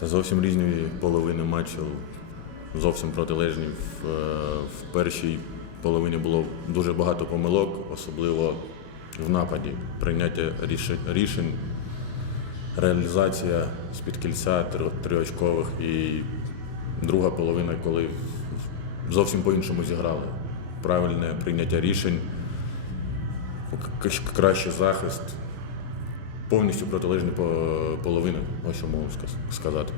Та зовсім різні половини матчу, зовсім протилежні. В, е, в першій половині було дуже багато помилок, особливо в нападі. Прийняття рішень, реалізація з-під кільця триочкових і друга половина, коли зовсім по-іншому зіграли. Правильне прийняття рішень, кращий захист, повністю протилежні по- половини, ось що можу сказати.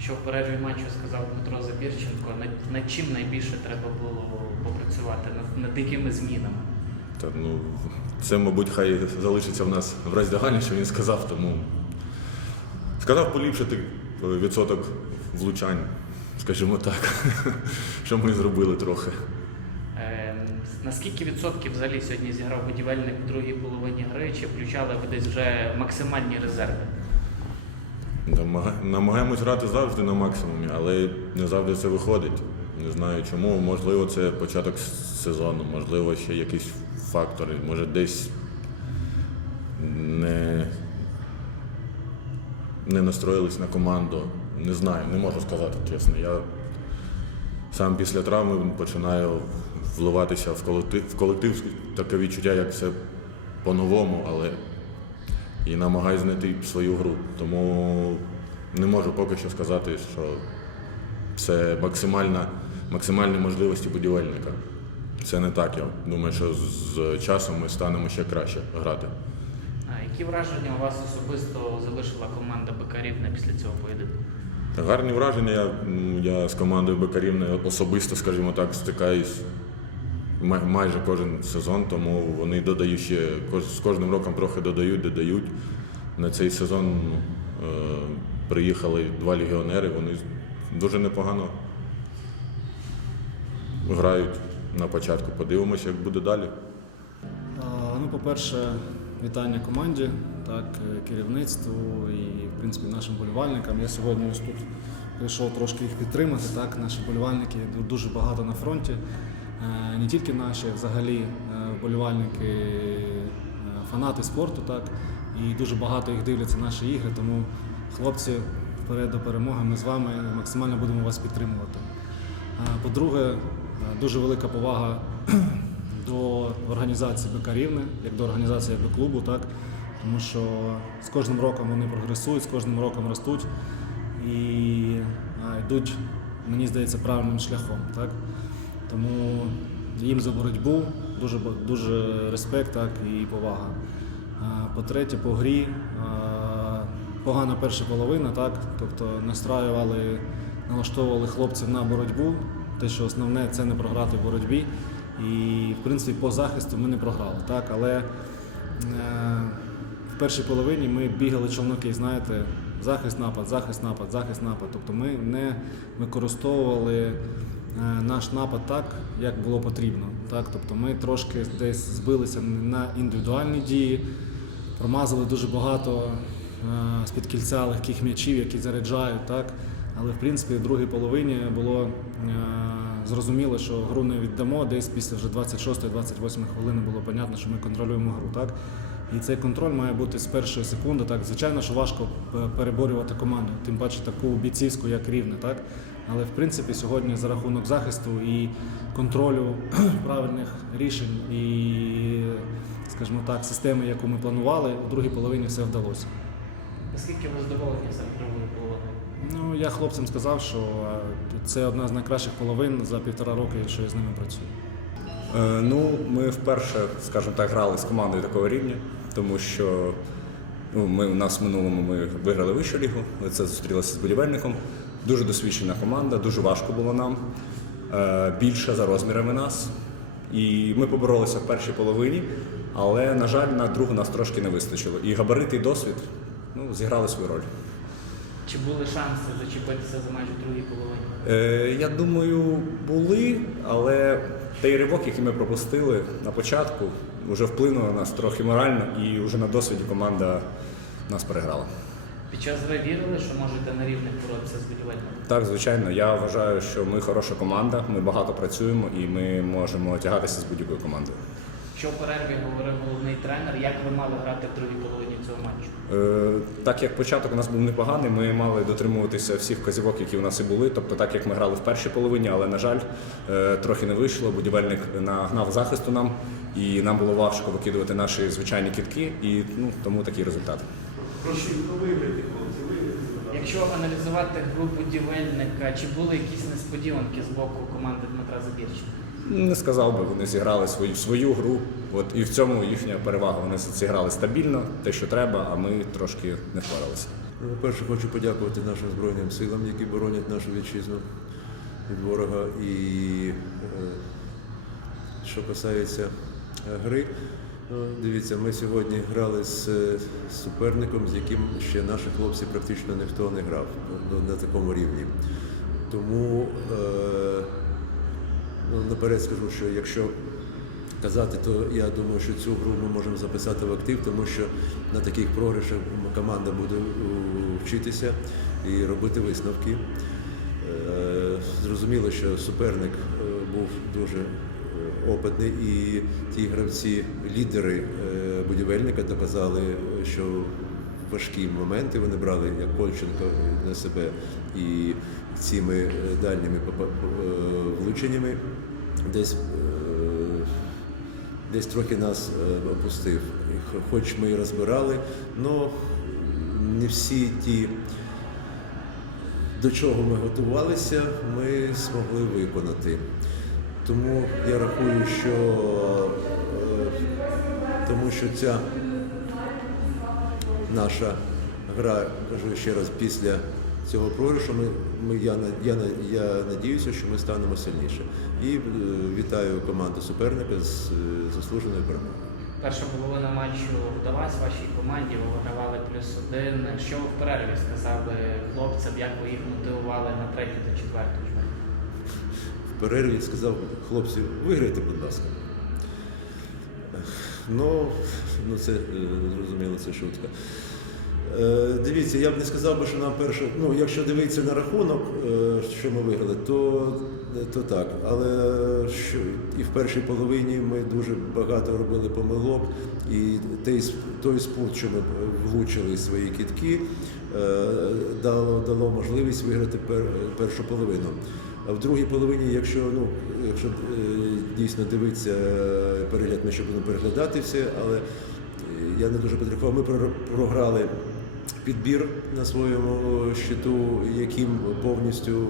Що в перерві матчу сказав Дмитро Забірченко, над, над чим найбільше треба було попрацювати, над, над якими змінами? Та, ну, це, мабуть, хай залишиться в нас в роздяганні, що він сказав, тому сказав поліпшити е, відсоток влучань, скажімо так, що ми зробили трохи. Наскільки відсотків взагалі сьогодні зіграв будівельник в другій половині гри, чи включали ви десь вже максимальні резерви? Намага- Намагаємось грати завжди на максимумі, але не завжди це виходить. Не знаю чому. Можливо, це початок сезону, можливо, ще якісь фактори. Може, десь не, не настроїлись на команду. Не знаю, не можу сказати чесно. Я сам після травми починаю вливатися в колектив, в колектив таке відчуття, як все по-новому, але і намагаюся знайти свою гру. Тому не можу поки що сказати, що це максимальна, максимальні можливості будівельника. Це не так. Я думаю, що з часом ми станемо ще краще грати. А які враження у вас особисто залишила команда Бекарівна після цього поєдинку? Гарні враження. Я, я з командою Бекарівни особисто, скажімо так, стикаюсь майже кожен сезон, тому вони додають ще з кожним роком трохи додають, додають. На цей сезон ну, е, приїхали два легіонери, вони дуже непогано грають на початку. Подивимося, як буде далі. Ну, по-перше, вітання команді, так, е, керівництву і, в принципі, нашим болівальникам. Я сьогодні ось тут прийшов трошки їх підтримати. Так, наші болівальники дуже багато на фронті. Е, Не тільки наші, взагалі, е, вболівальники, е, фанати спорту, так, і дуже багато їх дивляться наші ігри. Тому, хлопці, вперед до перемоги. Ми з вами максимально будемо вас підтримувати. По-друге, дуже велика повага до організації БК Рівне, як до організації до клубу, так? тому що з кожним роком вони прогресують, з кожним роком ростуть і йдуть, мені здається, правильним шляхом. Так? Тому їм за боротьбу дуже, дуже респект так, і повага. По-третє, по грі погана перша половина, так? тобто настраювали, налаштовували хлопців на боротьбу. Те, що основне це не програти в боротьбі. І, в принципі, по захисту ми не програли. Так? Але е, в першій половині ми бігали човноки, знаєте, захист, напад, захист, напад, захист, напад. Тобто ми не використовували наш напад так, як було потрібно. Так? Тобто ми трошки десь збилися на індивідуальні дії, промазали дуже багато е, з-під кільця легких м'ячів, які заряджають. Так? Але в принципі в другій половині було е, зрозуміло, що гру не віддамо. Десь після вже 26-28 хвилини було понятно, що ми контролюємо гру. Так? І цей контроль має бути з першої секунди. Так, звичайно, що важко е, переборювати команду, тим паче таку бійцівську, як рівне. Так? Але в принципі сьогодні за рахунок захисту і контролю правильних рішень і, скажімо так, системи, яку ми планували, у другій половині все вдалося. Наскільки ви задоволені саме другою половиною? Ну, я хлопцям сказав, що е, це одна з найкращих половин за півтора роки, що я з ними працюю. Е, Ну, ми вперше, скажімо так, грали з командою такого рівня, тому що ну, ми, у нас в минулому ми виграли вищу лігу, це зустрілося з болівельником. Дуже досвідчена команда, дуже важко було нам. Е, Більше за розмірами нас. І ми поборолися в першій половині, але, на жаль, на другу нас трошки не вистачило. І габарити, і досвід ну, зіграли свою роль. Чи були шанси зачепитися за майже другій половині? Е, я думаю, були, але той ривок, який ми пропустили на початку, вже вплинув на нас трохи морально, і вже на досвіді команда нас переграла. Під час гри вірили, що можете на рівних боротися з будівельником? Так, звичайно, я вважаю, що ми хороша команда, ми багато працюємо і ми можемо тягатися з будь-якою командою. Що в перерві говорив головний тренер, як ви мали грати в другій половині цього матчу? Е, Так як початок у нас був непоганий, ми мали дотримуватися всіх вказівок, які у нас і були. Тобто, так як ми грали в першій половині, але на жаль, е, трохи не вийшло. Будівельник нагнав захисту нам, і нам було важко викидувати наші звичайні кітки, і ну тому такий результат. Якщо аналізувати гру будівельника, чи були якісь несподіванки з боку команди Дмитра Забірченка? Не сказав би, вони зіграли свою свою гру. От і в цьому їхня перевага. Вони зіграли стабільно, те, що треба, а ми трошки не впоралися. Ну, По-перше, хочу подякувати нашим Збройним силам, які боронять нашу вітчизну від ворога. І е, що касається е, гри, ну, дивіться, ми сьогодні грали з суперником, з яким ще наші хлопці практично ніхто не грав ну, на такому рівні. Тому е, наперед скажу, що якщо казати, то я думаю, що цю гру ми можемо записати в актив, тому що на таких програшах команда буде вчитися і робити висновки. Е, Зрозуміло, що суперник е, був дуже е, опитний, і ті гравці, лідери е, будівельника доказали, що важкі моменти вони брали як Кольченко на себе і цими е, дальніми е, влученнями десь е, десь трохи нас опустив. Хоч ми і розбирали, але не всі ті, до чого ми готувалися, ми змогли виконати. Тому я рахую, що, тому що ця наша гра, кажу ще раз, після цього програшу, ми, ми, я, я, я надіюся, що ми станемо сильніше. І е, вітаю команду суперника з е, заслуженою перемогою. Перша половина матчу вдалась вашій команді, ви вигравали плюс один. Що ви в перерві сказали хлопцям, як ви їх мотивували на третю та четверту в перерві сказав, хлопці, виграйте, будь ласка. Ну, ну це е, зрозуміло, це шутка. Е, Дивіться, я б не сказав би, що нам перше, ну, якщо дивитися на рахунок, е, що ми виграли, то, то так. Але що і в першій половині ми дуже багато робили помилок, і той, той спорт, що ми влучили свої кітки, дало, дало можливість виграти пер, першу половину. А в другій половині, якщо ну якщо е, дійсно дивитися е, перегляд, ми ще будемо переглядати все, але е, я не дуже підрахував. Ми програли підбір на своєму щиту, яким повністю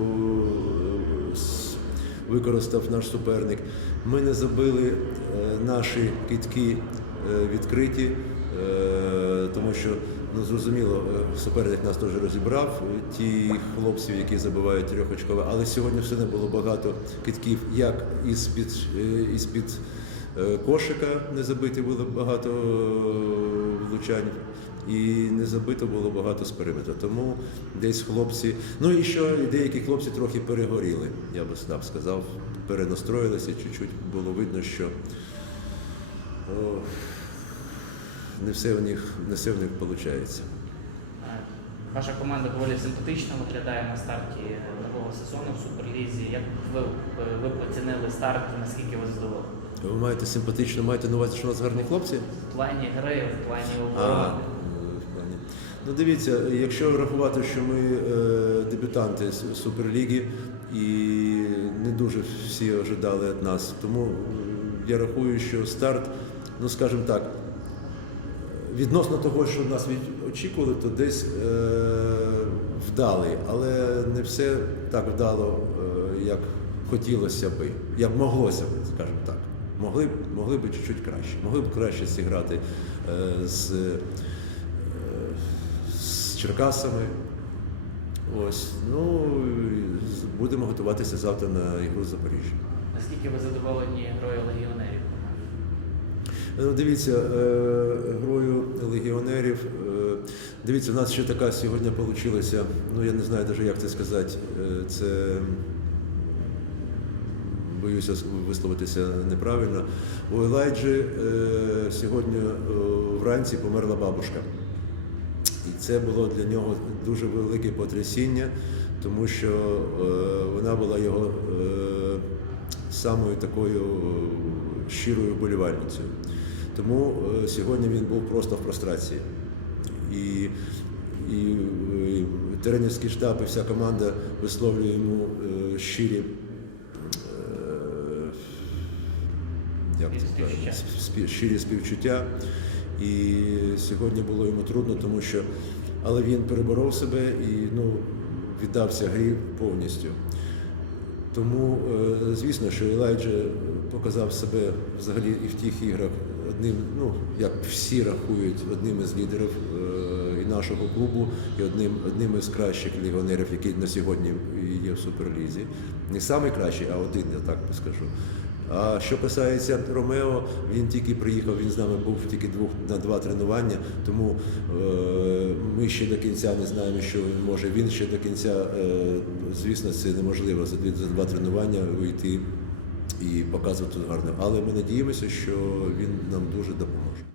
використав наш суперник. Ми не забили наші китки відкриті, тому що ну зрозуміло, е, суперник нас теж розібрав. Ті хлопці, які забивають трьохочкове, але сьогодні все не було багато китків, як із під із під кошика не забиті було багато е, влучань. І не забито було багато з периметра. Тому десь хлопці, ну і що деякі хлопці трохи перегоріли, я би так сказав, перенастроїлися, чуть-чуть було видно, що о, не все в них не все в них виходить. Е, Ваша команда доволі симпатично виглядає на старті нового сезону в Суперлізі. Як ви, ви б оцінили старт, наскільки ви задоволені? Ви маєте симпатично, маєте на увазі, що у нас гарні хлопці? В плані гри, в плані оборони. е. Ну дивіться, якщо рахувати, що ми е, дебютанти Суперліги і не дуже всі ожидали від нас, тому е, я рахую, що старт, ну скажімо так, відносно того, що нас очікували, то десь е, вдалий, але не все так вдало, е, як хотілося би, як моглося б, скажімо так. Могли, б- могли б чуть-чуть краще, могли б краще зіграти е, з, е, з Черкасами. Ось, ну будемо готуватися завтра на ігру з Запоріжжя. Наскільки ви задоволені грою легіонерів? Ну, дивіться, е, грою легіонерів. е, Дивіться, у нас ще така сьогодні вийшла, ну я не знаю навіть, як це сказати. е, Це боюся висловитися неправильно. У Елайджі е, сьогодні е, вранці померла бабушка. І це було для нього дуже велике потрясіння, тому що е, вона була його е, самою такою е, щирою вболівальницею. Тому е, сьогодні він був просто в прострації. І, і, е, тренерський штаб і вся команда висловлює йому е, щирі. е, як це Співчуття. Спів- щирі співчуття. І сьогодні було йому трудно, тому що але він переборов себе і ну, віддався грі повністю. Тому, е, звісно, що Елайджа показав себе взагалі і в тих іграх одним, ну як всі рахують, одним із лідерів е, і нашого клубу, і одним, одним із кращих легіонерів, які на сьогодні є в суперлізі. Не найкращий, а один, я так скажу. А що касається Ромео, він тільки приїхав, він з нами був тільки двох на два тренування, тому е, ми ще до кінця не знаємо, що він може. Він ще до кінця, е, звісно, це неможливо за, за два тренування вийти і показувати гарно. Але ми надіємося, що він нам дуже допоможе.